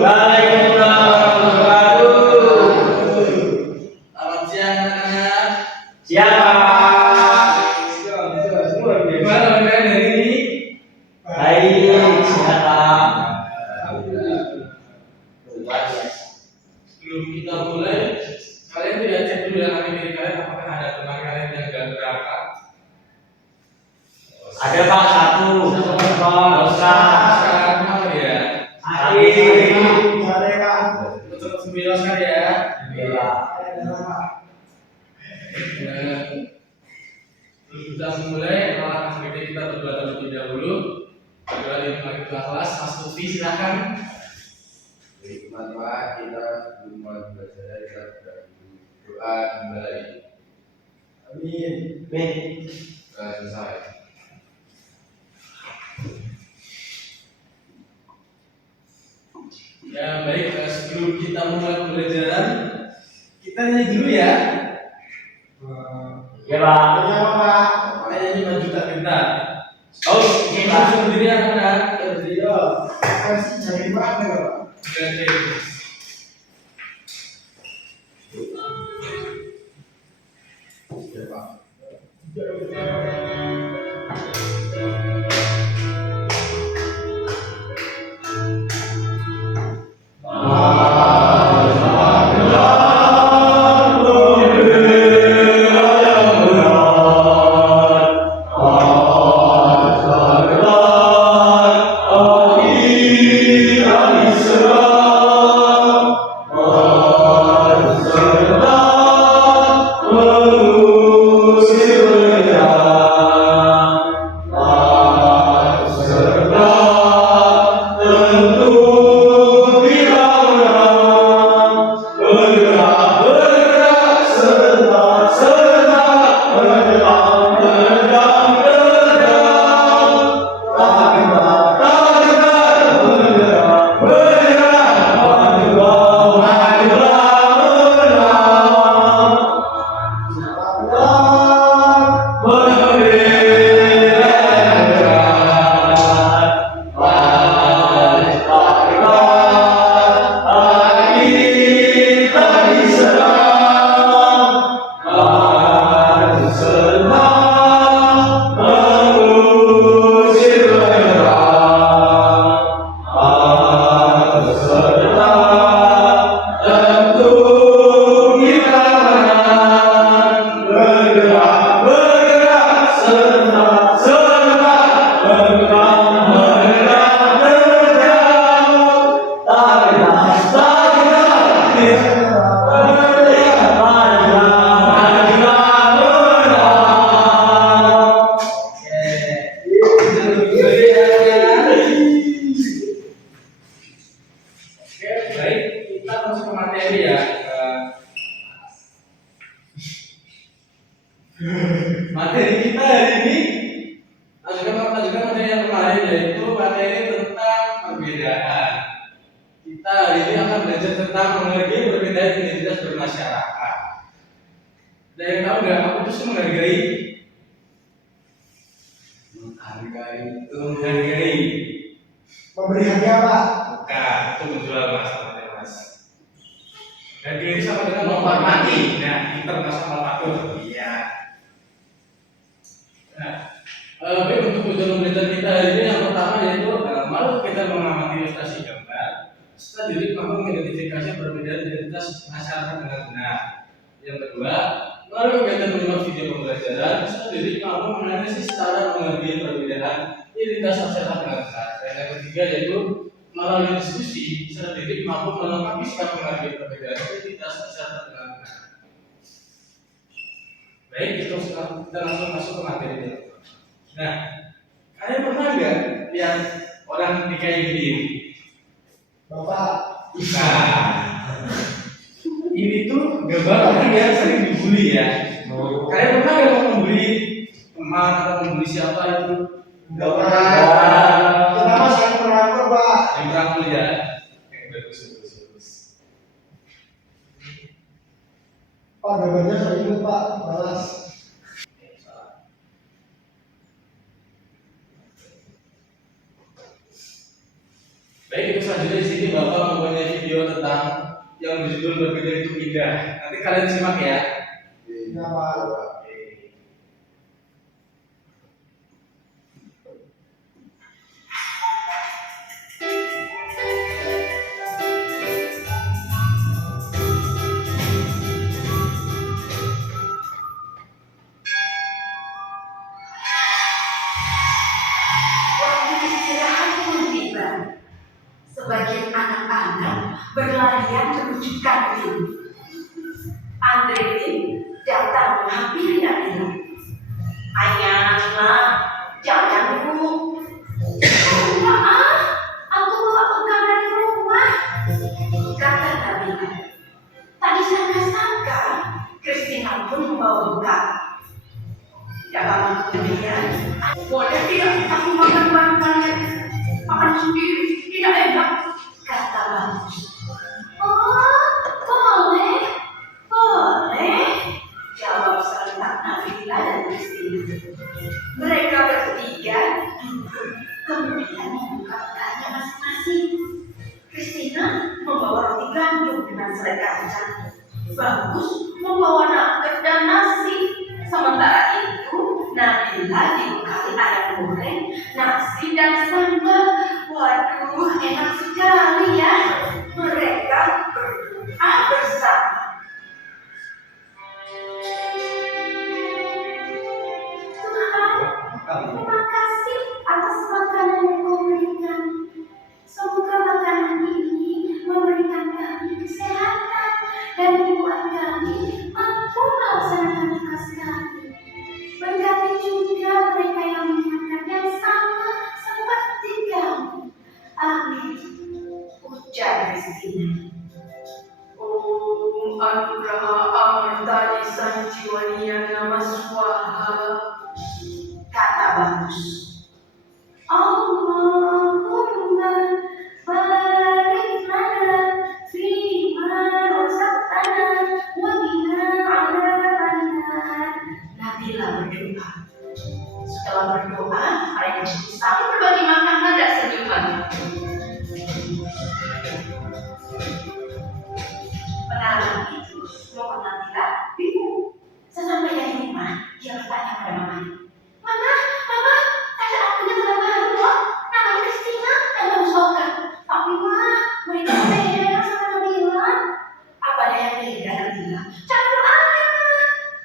Waalaikumsalam warahmatullahi wabarakatuh. Selamat siang anak-anak. Siang Pak. Gimana kalian hari ini? Baik, sehat Pak. Sebelum kita mulai, kalian tidak cek dulu dalam diri kalian apakah ada teman kalian yang gak berangkat? Ada Pak satu. Sekarang apa dia? Untuk sembilan sekali ya. Sebelum kita mulai, alat aktivitas kita berdua terlebih dahulu. Berdua di mari kelas, Mas Lutfi silakan. Teman-teman, kita sebelum mulai belajar kita berdoa kembali. Amin. Selesai. Ya baik, sebelum kita mulai pembelajaran, kita nyanyi dulu ya. Ya Pak. Kita nyanyi maju tak gentar. Oh, ini sendiri anak-anak. Oke. Baik, kita masuk ke materi ya. Materi kita hari ini lanjutkan materi yang kemarin, yaitu materi tentang perbedaan. Kita hari ini akan belajar tentang menghargai perbedaan identitas bermasyarakat. Ada yang tahu nggak apa itu sih menghargai? Menghargai. Memberi hadiah Pak. Bukan, itu menjual mas. Hargai itu sama dengan menghormati. Nah, kita masuk manufaktur. Iya. Nah, baik, untuk tujuan belajar kita hari ini yang pertama yaitu malu kita mengamati ilustrasi gambar. Setelah diri mampu mengidentifikasi perbedaan identitas masyarakat dengan benar. Yang kedua, malu kita menyimak video pembelajaran. Setelah diri mampu menganalisis cara menghargai perbedaan identitas masyarakat dengan benar. Dan yang ketiga yaitu melalui diskusi, setelah diri mampu melengkapi sikap menghargai perbedaan identitas masyarakat dengan benar. Baik, itu sekarang kita langsung masuk ke materi. Nah, kalian pernah nggak lihat orang nikahin diri? Bapak. Nah, ini tuh gambar orang yang sering dibully ya. Kalian pernah nggak membuli teman atau membuli siapa itu? Enggak pernah. Kita mah saling merangkul Pak. Yang merangkul ya. Bagus. Pak gambarnya saya ingat Pak. Balas. Baik, itu selanjutnya di sini Bapak mempunyai video tentang yang berjudul Berbeda Itu Indah. Nanti kalian simak ya. Ya, Pak. Waktu istirahat pun tiba. Sebagian anak-anak berlarian menuju kantin. Andrewin datang menghampiri Nabila. Ayah, Nabila, jangan dulu. Enggak ah, aku bawa bekal dari rumah, kata Nabila. Tadi sangka-sangka, Christina pun membawa bekal. Tidak lama kemudian, boleh tidak aku makan bareng kalian? Makan sendiri, tidak enak, kata Bagus. Oh, boleh, boleh, jawab serentak Nabila dan Christina. Mereka bertiga duduk, kemudian membuka bekalnya masing-masing. Christina membawa roti gandum dengan selai kacang. Bagus membawa nugget dan nasi. Sementara itu, Nabila dibekali ayam goreng, nasi dan sambal. Waduh, enak sekali ya. Mereka berdoa bersama. Tuhan, terima kasih atas makanan yang kau berikan. Semoga makanan ini memberikan kami kesehatan dan membuat kami mampu melaksanakan tugas kami. Berkati juga mereka yang mengingatkan yang sama seperti kami. Amin. Ujar Christina. Om Anugraha Amrtani Sanjiwaniya Nama Swaha, kata Bagus. Allahumma barik lana fima razaqtana wa qina adzabannar. Nabila berdoa. Setelah berdoa, mereka saling berbagi makanan dan senyuman. Pengaruh itu membuat Nabila bingung. Sesampainya di rumah, dia bertanya pada mamanya. Mama, ada akunya teman baru loh. Namanya Christina dan Bagus Oka. Tapi mereka beda sama Nabila. Apa ada yang beda Nabila? Cara doanya.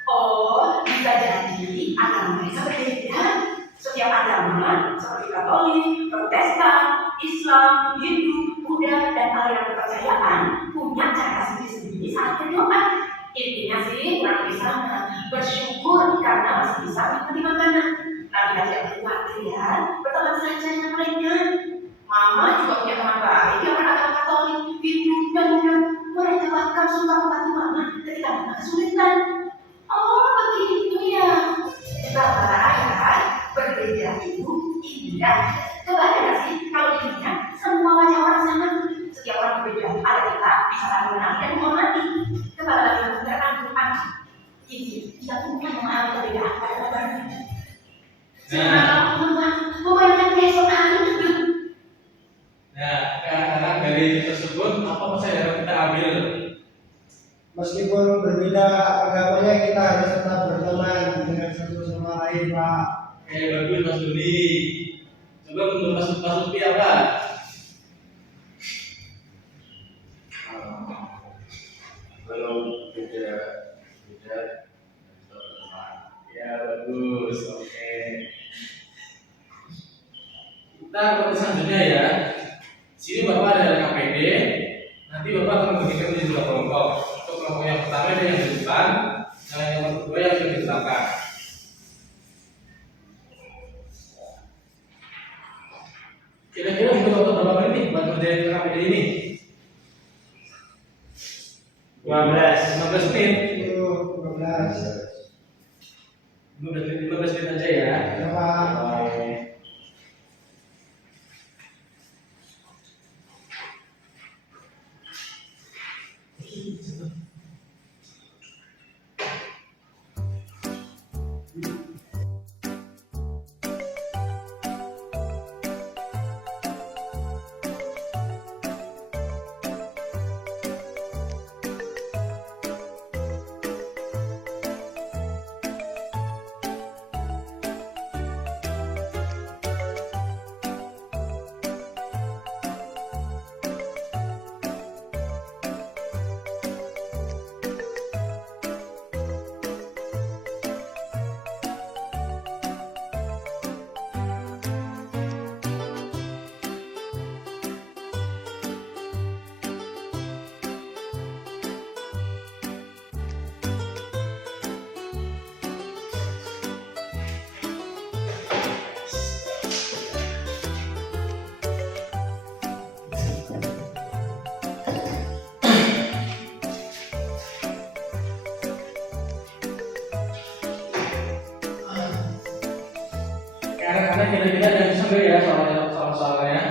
Oh, bisa jadi agama mereka berbeda. Setiap agama seperti Katolik, Protestan, Islam, Hindu, Buddha, dan aliran kepercayaan punya cara sendiri-sendiri saat berdoa. Intinya sih kurang lebih sama. Bersyukur karena masih bisa menikmati makanan. Nabila tidak khawatir ya, berteman saja dengan mereka. Mama juga punya teman baik yang beragama Katolik, Hindu, dan Buddha. Mereka bahkan suka membantu mama ketika mama kesulitan. Oh begitu ya. Bapak ya, berbeda itu indah. Coba ada nggak sih kalau di dunia semua wajah orang sama? Setiap orang berbeda. Ada kita bisa saling mengenali dan menghormati. Coba lagi terangkum. Ini tidak punya memahami perbedaan pada badannya. Membayangkan besok hari. Nah, anak-anak dari tersebut apa saja yang kita ambil? Meskipun berbeda agamanya, kita harus tetap berteman dengan satu sama lain, Pak. Bagus Mas Doni. Coba menurut Mas Lutfi apa? Kalau beda Ya bagus, oke. Kita ke selanjutnya ya. Sini Bapak ada KPD. Nanti Bapak akan membagikan menjadi dua kelompok. Untuk kelompok yang pertama ada yang di depan, dan yang kedua yang di belakang. Kira-kira butuh waktu berapa menit buat ngerjain KPD ini? 15 menit. Itu 12. 15 menit aja ya. Ya, Pak. Oke. Sekarang kira-kira ada yang susah nggak ya soalnya?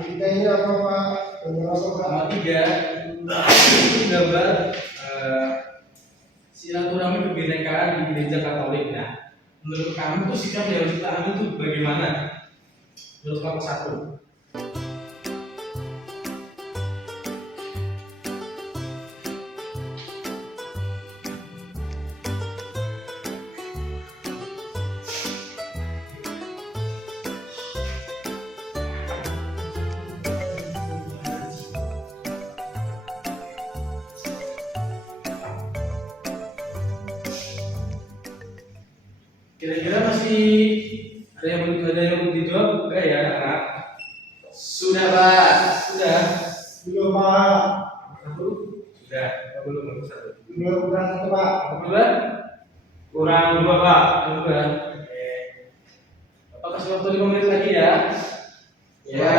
Kita ini apa Pak? Gambar apa Pak? Nomor 3 itu gambar silaturahmi kebinekaan di gereja Katolik. Nah, menurut kamu tuh sikap yang harus kita ambil tuh bagaimana? Menurut kamu satu. Kira-kira masih ada yang belum dijawab enggak ya anak? Sudah Pak, sudah. Belum Pak. Satu, sudah. Apa belum? Satu. Belum kurang satu Pak. Apa dua? Kurang 2 Pak. Dua. Oke. Bapak kasih waktu 5 menit lagi ya. Ya.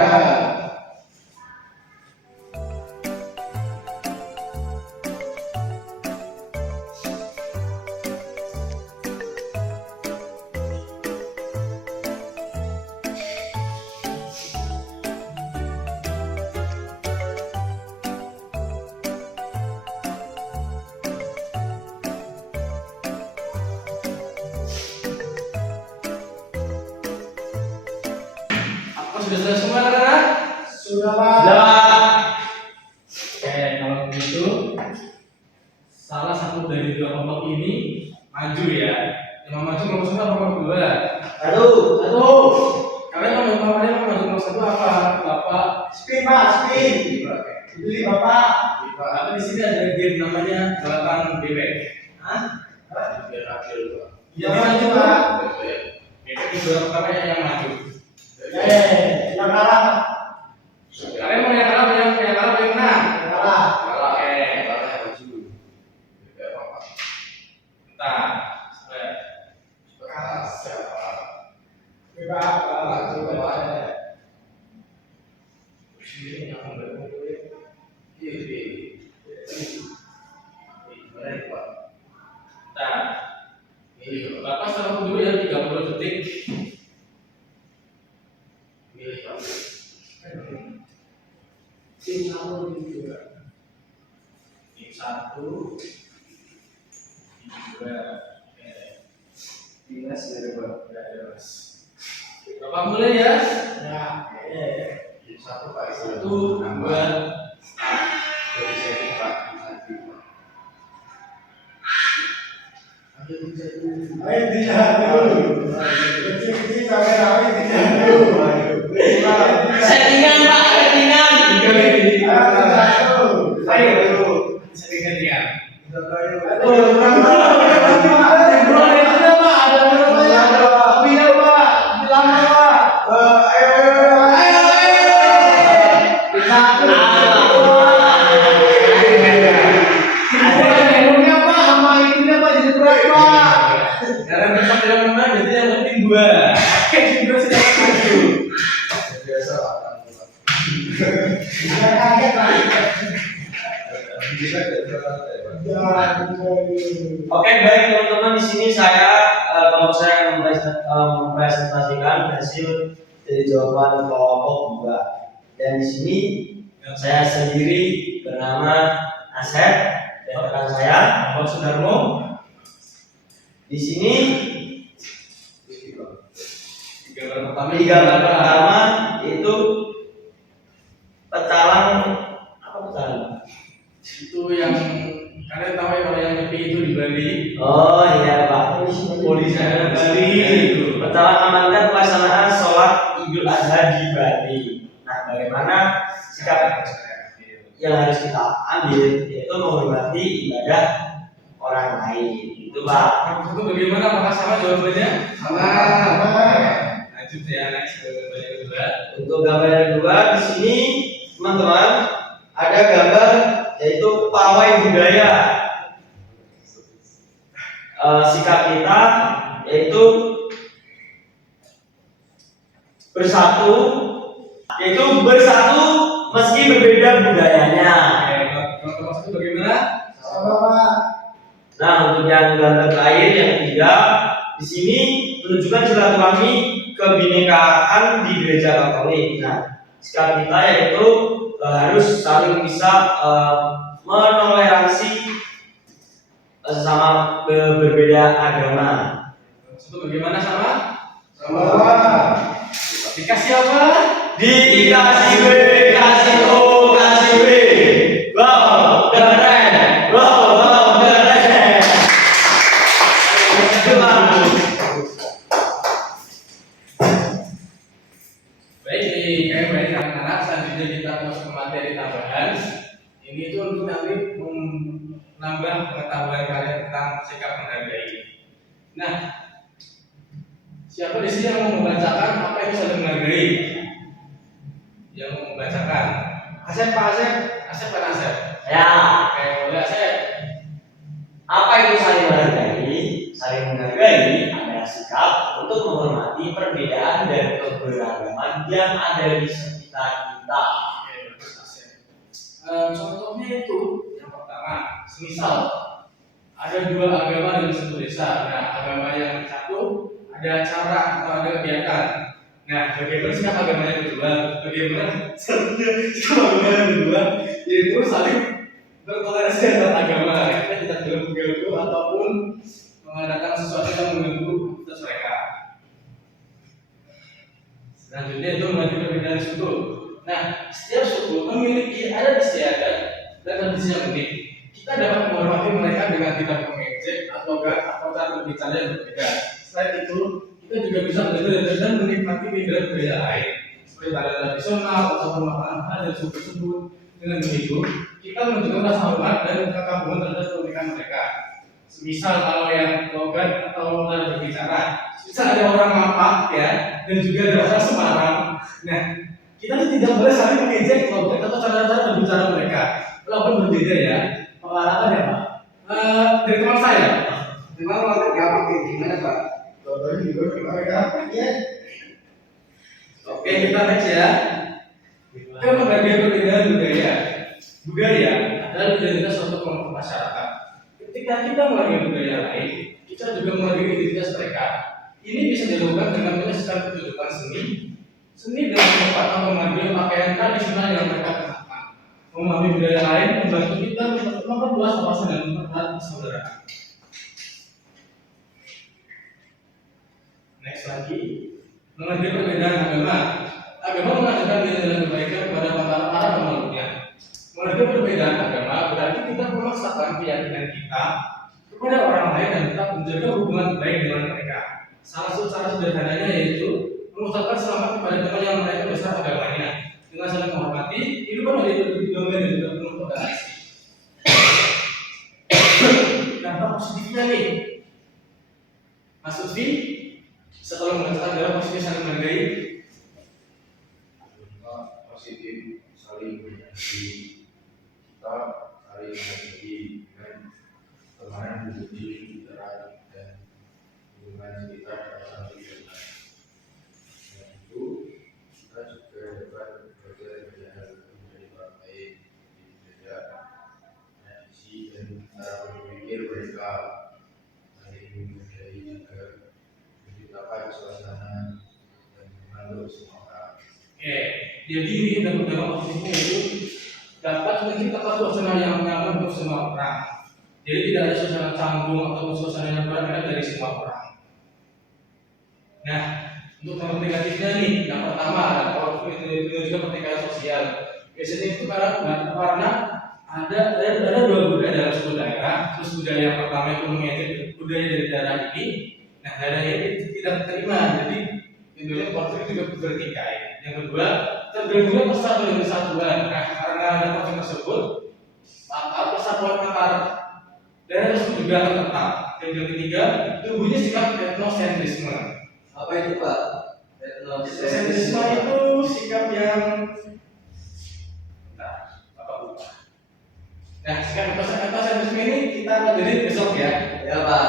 Apa sudah selesai semua anak-anak? Sudah Pak. Sudah. Oke, kalau begitu salah satu dari dua kelompok ini maju ya. Yang mau maju kelompok satu apa kelompok dua? Satu. Satu. Kalian mau maju kelompok satu apa? Bapak. Spin Pak, spin. Oke. Beli Bapak. Tapi di sini ada game namanya balapan bebek. Hah? Biar adil Pak. Yang maju Pak. Bebek itu dua pertama yang maju. Yang kalah. Kalian mau yang kalah apa yang kalah apa yang menang? Yang kalah. Kalah. Oke. Kalah yang maju. Biar apa? Nah, Kalah. Bapak. ini yang berikutnya. Nah, ini Bapak start dulu ya 30 detik. Tim satu juga. Tim 1 2 Dinas dari Pak. Bapak mulai ya. Ya. Satu Pak. 1 2 Dari setting Pak. Satu Pak. Ayo tidak dulu. Kecil-kecil sampai rame tidak dulu. Settingan Pak, settingan. Ayo dulu. Setting-settingan. Karena bisa tidak menang, jadi yang penting 2. Tim 2 sudah maju. Biasa Pak. Oke, baik teman-teman, di sini kelompok saya akan mempresentasikan hasil dari jawaban kelompok 2. Dan di sini saya sendiri bernama Asep dan rekan saya Muhammad Sudarmo. Di sini Gambar pertama di gambar pertama yaitu pecalang apa pecalang? itu yang kalian tahu ya kalau yang nyepi itu di Bali. Oh iya Pak, polisi Ada Bali. Bali. Pecalang amankan pelaksanaan sholat Idul Adha di Bali. Nah, bagaimana sikap yang harus kita ambil yaitu menghormati ibadah orang lain. Itu Pak. Yang satu bagaimana? Apakah sama jawabannya? Sama. Lanjut ya, next ke gambar yang kedua. Untuk gambar yang kedua di sini teman-teman ada gambar yaitu pawai budaya. Sikap kita yaitu bersatu meski berbeda budayanya. Oke, kalau satu bagaimana? Sama Pak. Nah, untuk yang gambar terakhir yang ketiga di sini menunjukkan silaturahmi kebinekaan di gereja Katolik. Nah, sikap kita yaitu harus saling bisa menoleransi sesama berbeda agama. Itu bagaimana sama? Sama. Dikasih apa? Dikasih B, kasih O, kasih B. Wow, keren. Wow, keren. Baik, baik anak-anak, selanjutnya kita masuk ke materi tambahan. Ini itu untuk nanti menambah pengetahuan kalian tentang sikap menghargai. Nah, siapa di sini yang mau membacakan apa itu saling menghargai? Yang mau membacakan? Asep, Pak Asep. Asep kan Asep? Ya, Oke, boleh Asep. apa itu saling menghargai? Saling menghargai adalah sikap untuk menghormati perbedaan dan keberagaman yang ada di sekitar kita. Oke, bagus Asep. Contohnya itu yang pertama, semisal ada dua agama dalam satu desa. Nah, agama yang satu ada acara atau ada kegiatan. Nah, bagaimana sikap agama yang kedua? Bagaimana sikap agama yang kedua? Yaitu saling bertoleransi antar agama. Kita tidak boleh mengganggu ataupun mengadakan sesuatu yang mengganggu aktivitas mereka. Selanjutnya itu menjadi perbedaan suku. Nah, setiap suku memiliki adat istiadat dan tradisi yang unik. Kita dapat menghormati mereka dengan tidak mengejek atau cara berbicara yang berbeda. Selain itu, kita juga bisa belajar dan menikmati keindahan budaya lain, seperti tarian tradisional ataupun makanan khas dari suku tersebut. Dengan begitu, kita menunjukkan rasa hormat dan kekaguman terhadap keunikan mereka. Misal kalau yang logat atau cara berbicara, bisa ada orang Mapak ya, dan juga ada orang Semarang. Nah, kita tidak boleh saling mengejek logat atau cara-cara berbicara mereka, walaupun berbeda ya. Pengalaman ya Pak? Dari teman saya. Memang logat gampang kayak gimana Pak? Baru juga kemarin apa ya? Oke, kita next ya. Kita menghargai perbedaan budaya. Budaya adalah identitas suatu kelompok masyarakat. Ketika kita menghargai budaya lain, kita juga menghargai identitas mereka. Ini bisa dilakukan dengan menyaksikan pertunjukan seni dengan kesempatan menghargai pakaian tradisional yang mereka kenakan. Memahami budaya lain membantu kita memperluas wawasan dan mempererat persaudaraan. Next lagi, menghargai perbedaan agama. Agama mengajarkan nilai-nilai kebaikan kepada para pemeluknya. Menghargai perbedaan agama berarti kita memaksakan keyakinan kita kepada orang lain dan tetap menjaga hubungan baik dengan mereka. Salah satu cara sederhananya yaitu mengucapkan selamat kepada teman yang mereka besar agamanya. Dengan saling menghormati, kehidupan menjadi lebih damai dan juga penuh toleransi. Dampak positifnya nih, Mas Lutfi, setelah mengatakan dalam positif saling menghargai. Positif saling menghargai, kita saling menghargai dengan teman menjadi literat dan hubungan sekitar dalam kehidupan. Dan itu kita juga dapat belajar banyak hal dari baik di gereja, tradisi dan cara berpikir mereka. Saling menghargai juga menciptakan suasana dan mengatur semua orang. Oke, jadi ini dampak positifnya itu dapat menciptakan suasana yang nyaman untuk semua orang. Jadi tidak ada suasana canggung atau suasana yang berat dari semua orang. Nah, untuk dampak negatifnya nih, yang pertama kalau itu juga pertikaian sosial. Biasanya itu karena ada dua budaya dalam suatu daerah. Terus budaya yang pertama itu mengejek budaya dari daerah ini. Nah, daerah ini tidak terima, jadi Indonesia konflik juga bertikai. Yang kedua, terganggunya persatuan dan kesatuan. Nah, karena ada konflik tersebut, maka persatuan antar daerah tersebut juga akan tetap. Dan yang ketiga, tumbuhnya sikap etnosentrisme. Apa itu Pak? Etnosentrisme itu sikap yang Nah, sikap etnosentrisme ini kita pelajari besok ya. Ya Pak.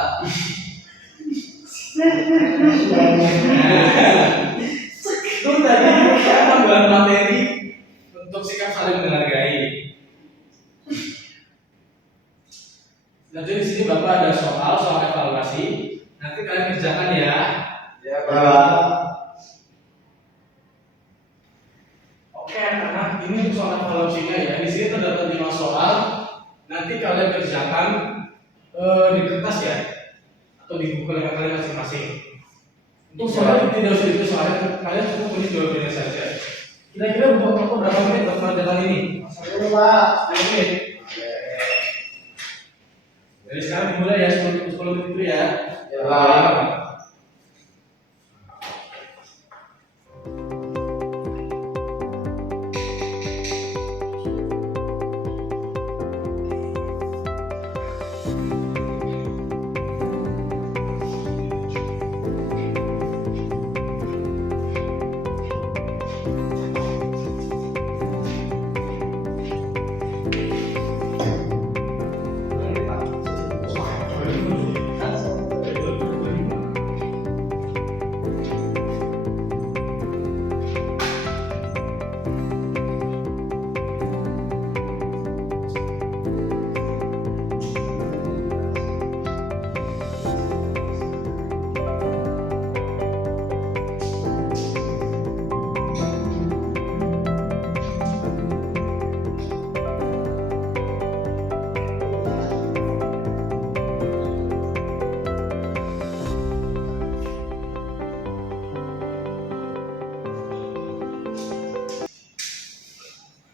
Itu tadi saya tambahan materi untuk sikap saling menghargai. Jadi di sini Bapak ada soal evaluasi. Nanti kalian kerjakan ya. Oke anak-anak, ini untuk soal evaluasinya ya. Di sini terdapat 5 soal. Nanti kalian kerjakan di kertas ya, atau di buku kalian masing-masing. Untuk soal tidak usah itu soalnya kalian cukup tulis jawabannya saja. Kira-kira butuh waktu berapa menit buat mengerjakan ini? Dulu Pak. 10 menit. Dari sekarang dimulai ya, 10 menit itu ya. Ya, Pak.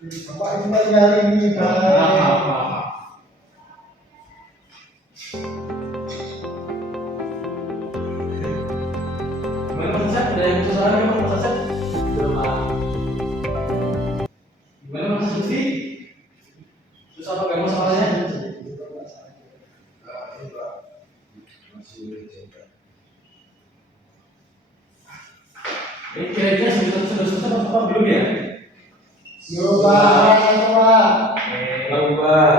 Bapak ini nyari ini Pak. Gimana Mas Hasan? Ada yang bisa soalnya Mas Hasan? Belum Pak. Gimana Mas Lutfi? Susah apa gak masalahnya? Ini kira-kira sudah susah apa belum ya? Yuk Pak, ayo Pak. Belum Pak.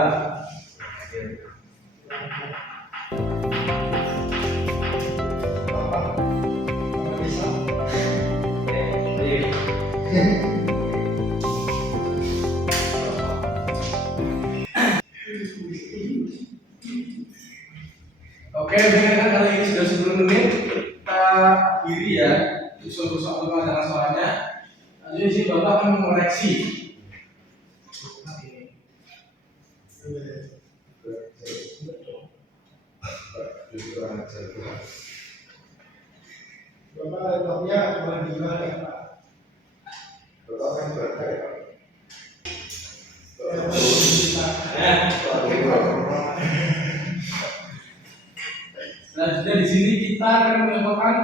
Oke, dengan kali ini sudah 10 menit kita akhiri ya untuk soal dengan soalnya. Lanjut di sini Bapak akan mengoreksi. Bapak laptopnya bukan di mana ya Pak? Bapak kan berkah ya, Pak. Selanjutnya di sini kita akan melakukan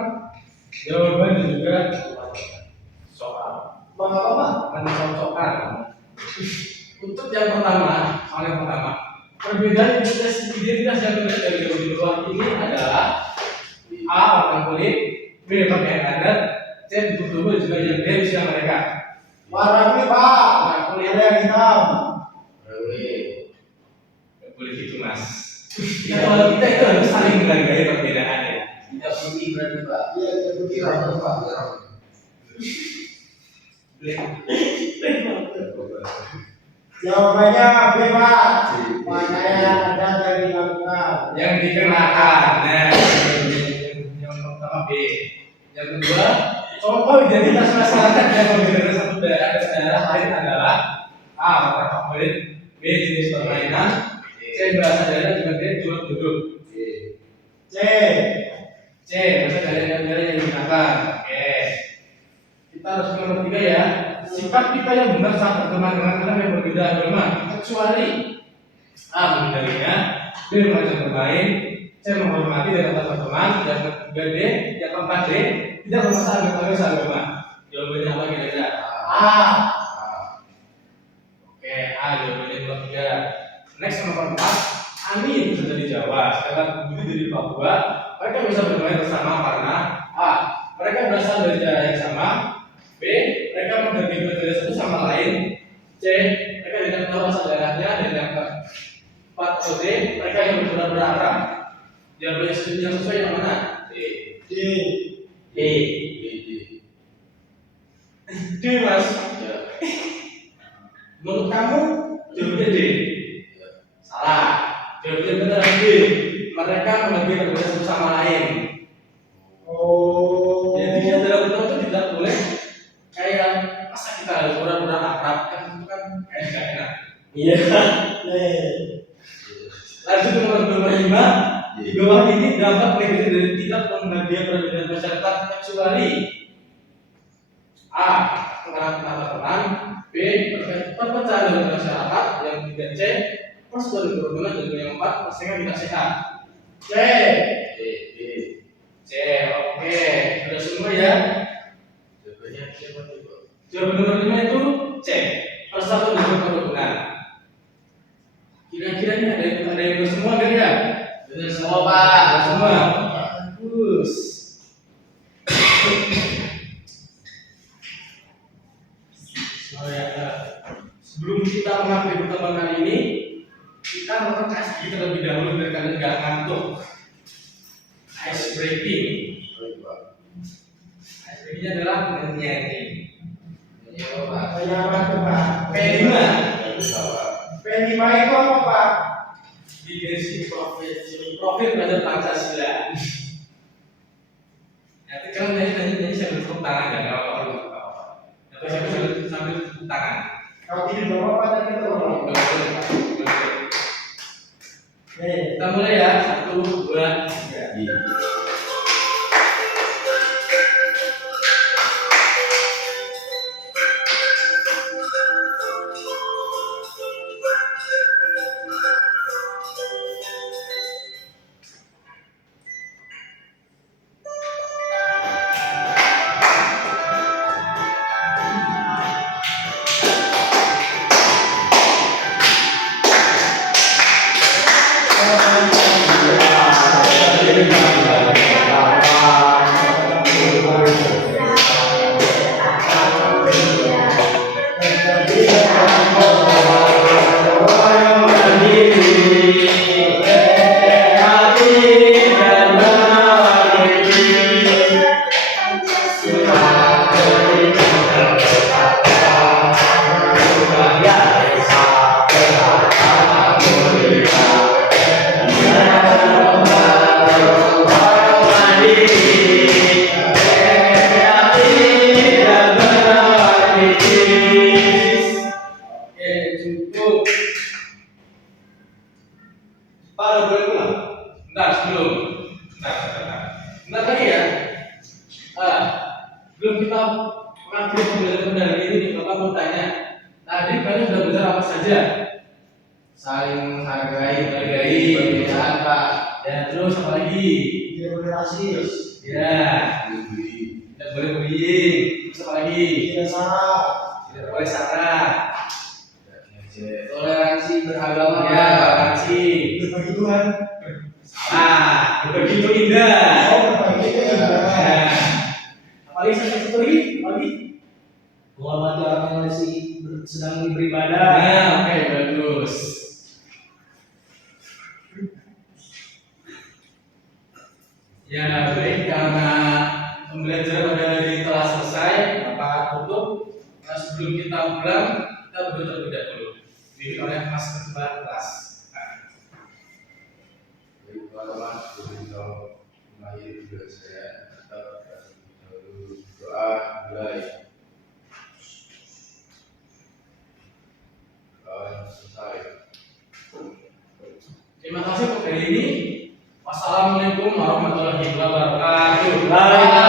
jawaban dan juga soal. Bang apa Pak? Mencocokkan. Untuk yang pertama, soal yang pertama, perbedaan identitas yang berbeda dari teori luar ini adalah A. warna kulit, B. pakaian adat, C. bentuk tubuh, juga yang D. usia mereka. Warna kulit Pak. Warna kulit. Ada yang hitam. Gak boleh gitu mas. Ya kalau kita itu harus saling menghargai perbedaan ya. Tidak putih berarti, Pak. Iya, itu putih Hitam, Pak. Pak. Jawabannya B Pak. Mana yang ada dari lakukan? Yang dikenakan. Nah, yang pertama B. Yang kedua, contoh identitas masyarakat yang berbeda satu daerah dan daerah lain adalah A. Warna favorit, B. Jenis permainan, C. Bahasa daerah, juga D. Jumlah penduduk. C. C. Bahasa daerah yang digunakan. Oke. Kita harus ke nomor 3 ya. Sikap kita yang benar saat berteman dengan orang yang berbeda agama, kecuali A. menghindarinya, B. mengajak bermain, C. menghormati dan tetap berteman, dan ketiga D. Yang keempat D. tidak memaksa agama seagama. Jawabannya apa kira-kira? A. Oke, A jawabannya nomor 3. Next nomor 4. Ani bisa dari Jawa, sedangkan Budi dari Papua. Mereka bisa bermain bersama karena A. mereka berasal dari daerah yang sama, B. mereka menghargai budaya satu sama lain, C. mereka tidak tahu asal daerahnya, dan yang keempat atau D. mereka yang berbeda berarah. Jawabannya yang sesuai yang mana? D. D. D. D mas. Menurut kamu jawabannya D? Salah. Jawabannya benar D. Mereka menghargai berbeda satu sama lain. Oh. Jadi dalam bentuk itu tidak boleh kayak masa kita harus pura-pura akrab kan itu kan kayak gak enak. Iya. Lanjut ke nomor 5. Di bawah ini dapat negeri dari tindak pengabdian perbedaan masyarakat kecuali A. Pengarah tata teman, B. Perpecahan dari masyarakat, yang ketiga C. Persatuan kerukunan, dan yang 4. Persaingan tidak sehat. C. C. Oke, sudah semua ya. Jawabannya siapa tuh? Jawaban nomor 5 itu C. Persatuan dan kerukunan. Kira-kira ini ada yang benar semua kan ya? Benar semua Pak. Benar semua. Bagus. Oh ya, sebelum kita mengambil pertemuan kali ini, kita mau kasih terlebih dahulu biar kalian nggak ngantuk. Ice breaking. Ice breaking adalah menyanyi. Ini apa Pak? Banyak apa tuh Pak? P5 P5 itu apa Pak? leadership profil belajar Pancasila. Nanti kalau nyanyi sambil tepuk tangan ya, nggak apa-apa. Atau sambil tepuk tangan. Kalau tidak bawa apa tadi itu? Nggak boleh, Pak. Nggak boleh. Kita mulai ya, 1, 2, 3. Iya. Pak, udah boleh pulang? Bentar, sebelum. Bentar lagi ya. Belum kita mengakhiri pembelajaran ini, Bapak mau tanya. Tadi kalian sudah belajar apa saja? Saling menghargai perbedaan, Pak. Ya, terus apa lagi? Demokrasi. Ya, tidak boleh bullying. Terus apa lagi? Tidak salah. Tidak boleh sarah. Toleransi beragama. Ya, toleransi. Berbagi Tuhan. Salah. Begitu indah. Oh, berbagi itu Ya. indah. Apa lagi satu lagi? Apa lagi? Menghormati orang yang sedang beribadah. Nah, oke, bagus. Ya, baik, karena pembelajaran pada hari ini telah selesai, Bapak akan tutup. Nah, sebelum kita pulang, kita berdoa terlebih dahulu. Diri oleh Mas Ketua kelas. Baik Pak Mas, kalau mengakhiri juga saya tetap dahulu doa mulai. Selesai. Terima kasih untuk hari ini. Wassalamualaikum warahmatullahi wabarakatuh. Baik.